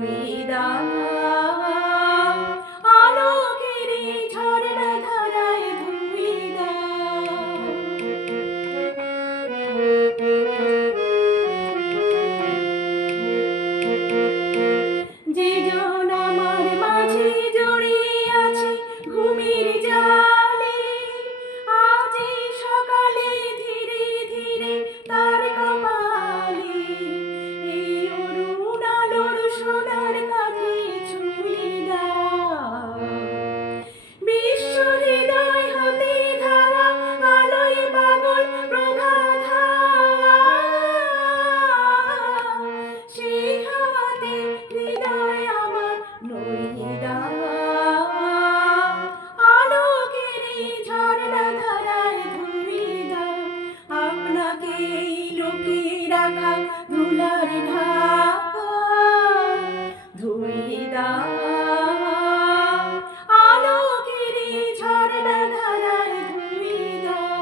ধুই দাও আলোকের এই ঝরনা ধারায় ধুই দাও। যে জন আমার মাঝে জড়িয়ে আছে ঘুমের জালে, আজ এই সকালে ধীরে ধীরে তার কপালে এই অরুণ আলোর সোনার কাঠি ছুঁয়ে দাও। বিশ্ব হৃদয় হতে ধারা আলোয় পাগল প্রভাত সেই হাওয়াতে হৃদয় আমার নইয়ে দাও আলোকের এই ঝরনা ধারায় ধুই দাও। আপনাকে লুকিয়ে রাখা ধুলার ঢাকা ধুই দাও আলোকের এই ঝরনা ধারায় ধুই দাও।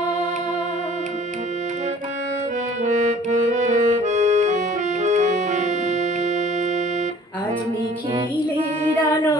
আজ নিখিলের আলো